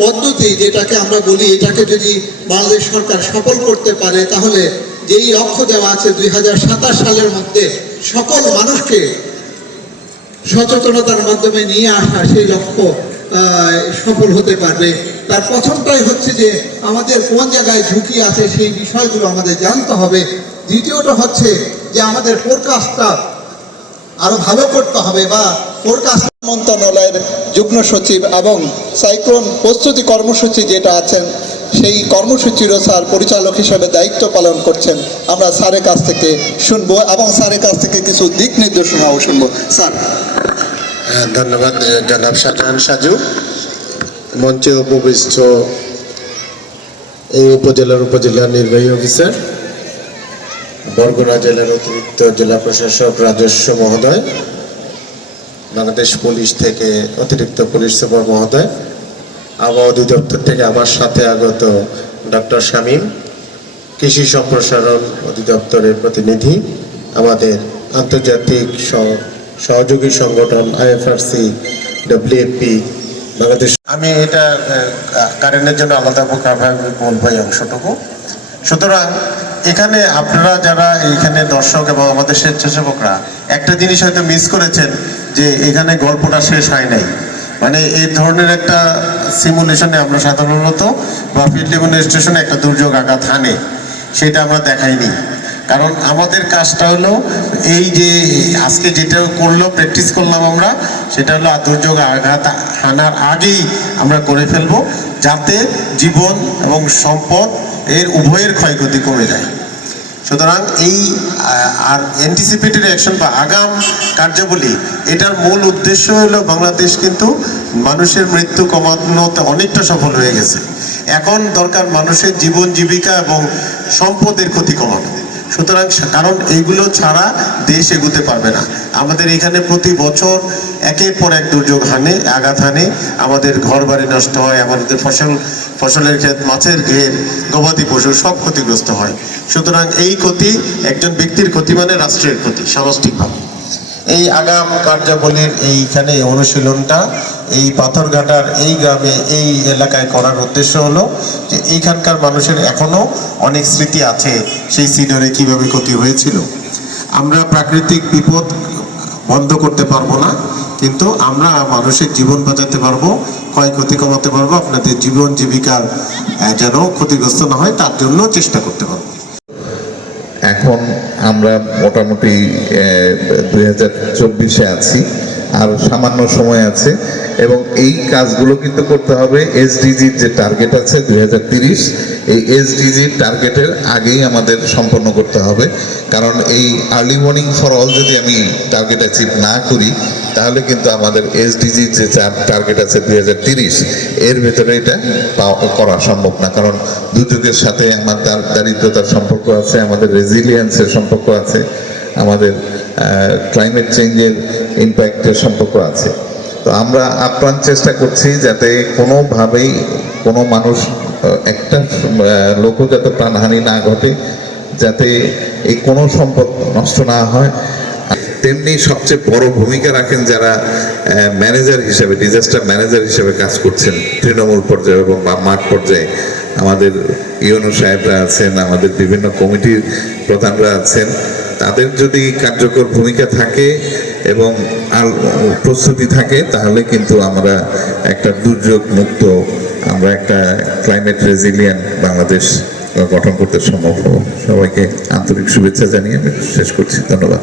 পদ্ধতি যেটাকে আমরা বলি, এটাকে যদি বাংলাদেশ সরকার সফল করতে পারে তাহলে যেই লক্ষ্য দেওয়া আছে 2027 সালের মধ্যে সকল মানুষকে সচেতনতার মাধ্যমে নিয়ে আসা, সেই লক্ষ্য সফল হতে পারবে। তার প্রথমটাই হচ্ছে যে আমাদের কোন জায়গায় ঝুঁকি আছে সেই বিষয়গুলো আমাদের জানতে হবে। দ্বিতীয়টা হচ্ছে যে আমাদের ফোরকাস্টটা আরো ভালো করতে হবে, বা ফোরকাস্ট মন্ত্রণালয়ের যুগ্ম সচিব এবং সাইক্লোন প্রস্তুতি কর্মসূচি যেটা আছেন সেই কর্মসূচিরও স্যার পরিচালক হিসেবে দায়িত্ব পালন করছেন। আমরা স্যারের কাছ থেকে শুনবো এবং স্যারের কাছ থেকে কিছু দিক নির্দেশনাও শুনবো। স্যার। ধন্যবাদ জনাব শাহজাহান সাজু। মঞ্চে উপবিষ্ট এই উপজেলা নির্বাহী অফিসার, বরগুনা জেলার অতিরিক্ত জেলা প্রশাসক রাজস্ব মহোদয়, বাংলাদেশ পুলিশ থেকে অতিরিক্ত পুলিশ সুপার মহোদয়, আবহাওয়া অধিদপ্তর থেকে আমার সাথে আগত ডক্টর শামীম, কৃষি সম্প্রসারণ অধিদপ্তরের প্রতিনিধি, আমাদের আন্তর্জাতিক সহযোগী সংগঠন IFRC, WFP বাংলাদেশ। আমি এটা কারেন্টের জন্য আলাদা বলবো এই অংশটুকু। সুতরাং এখানে আপনারা যারা এইখানে দর্শক এবং আমাদের স্বেচ্ছাসেবকরা একটা জিনিস হয়তো মিস করেছেন, যে এখানে গল্পটা শেষ হয় নাই। মানে এই ধরনের একটা সিমুলেশনে আমরা সাধারণত বা ফিল্ড ডেমনস্ট্রেশনে একটা দুর্যোগ আঘাত হানে, সেটা আমরা দেখাইনি। কারণ আমাদের কাজটা হলো এই যে আজকে যেটা করলো প্র্যাকটিস করলাম আমরা, সেটা হলো দুর্যোগ আঘাত হানার আগেই আমরা করে ফেলবো, যাতে জীবন এবং সম্পদ এর উভয়ের ক্ষয়ক্ষতি কমে যায়। সুতরাং এই আর অ্যান্টিসিপেটেড অ্যাকশন বা আগাম কার্যাবলী, এটার মূল উদ্দেশ্য হলো বাংলাদেশ কিন্তু মানুষের মৃত্যু কমানোতে অনেকটা সফল হয়ে গেছে। এখন দরকার মানুষের জীবন জীবিকা এবং সম্পদের ক্ষতি কমানো। সুতরাং কারণ এইগুলো ছাড়া দেশ এগুতে পারবে না। আমাদের এখানে প্রতি বছর একের পর এক দুর্যোগ আঘাত হানে, আমাদের ঘর বাড়ি নষ্ট হয়, আমাদের ফসলের ক্ষেত, মাছের ঘের, গবাদি পশু সব ক্ষতিগ্রস্ত হয়। সুতরাং এই ক্ষতি একজন ব্যক্তির ক্ষতি মানে রাষ্ট্রের ক্ষতি সমষ্টিকভাবে। এই আগাম কার্যাবলীর এইখানে অনুশীলনটা এই পাথরঘাটার এই গ্রামে এই এলাকায় করার উদ্দেশ্য হলো যে এইখানকার মানুষের এখনো অনেক স্মৃতি আছে, সেই সিডরে কিভাবে ক্ষতি হয়েছিল। আমরা প্রাকৃতিক বিপদ বন্ধ করতে পারবো না, কিন্তু আমরা মানুষের জীবন বাঁচাতে পারবো, ক্ষয়ক্ষতি কমাতে পারবো, আপনাদের জীবন জীবিকার যেন ক্ষতিগ্রস্ত না হয় তার জন্য চেষ্টা করতে পারবো। এখন আমরা মোটামুটি 2024-এ আছি, আর সামান্য সময় আছে, এবং এই কাজগুলো কিন্তু করতে হবে SDGর যে টার্গেট আছে 2030, এই SDGর টার্গেটের আগেই আমাদের সম্পন্ন করতে হবে। কারণ এই আর্লি ওয়ার্নিং ফর অল যদি আমি টার্গেট অ্যাচিভ না করি, তাহলে কিন্তু আমাদের SDGর যে টার্গেট আছে 2030, এর ভেতরে এটা করা সম্ভব না। কারণ দুর্যোগের সাথে আমাদের দারিদ্রতার সম্পর্ক আছে, আমাদের রেজিলিয়েন্সের সম্পর্ক আছে, আমাদের ক্লাইমেট চেঞ্জের ইম্প্যাক্টের সম্পর্ক আছে। তো আমরা আপ্রাণ চেষ্টা করছি যাতে কোনোভাবেই কোনো মানুষ, একটা লোকও যাতে প্রাণহানি না ঘটে, যাতে এই কোনো সম্পদ নষ্ট না হয়। তেমনি সবচেয়ে বড় ভূমিকা রাখেন যারা ম্যানেজার হিসেবে, ডিজাস্টার ম্যানেজার হিসেবে কাজ করছেন তৃণমূল পর্যায়ে এবং মাঠ পর্যায়ে। আমাদের ইউনো সাহেবরা আছেন, আমাদের বিভিন্ন কমিটির প্রধানরা আছেন। তাদের যদি কার্যকর ভূমিকা থাকে এবং প্রস্তুতি থাকে, তাহলে কিন্তু আমরা একটা দুর্যোগ মুক্ত, আমরা একটা ক্লাইমেট রেজিলিয়েন্ট বাংলাদেশ গঠন করতে সম্ভব হব। সবাইকে আন্তরিক শুভেচ্ছা জানিয়ে আমি শেষ করছি। ধন্যবাদ।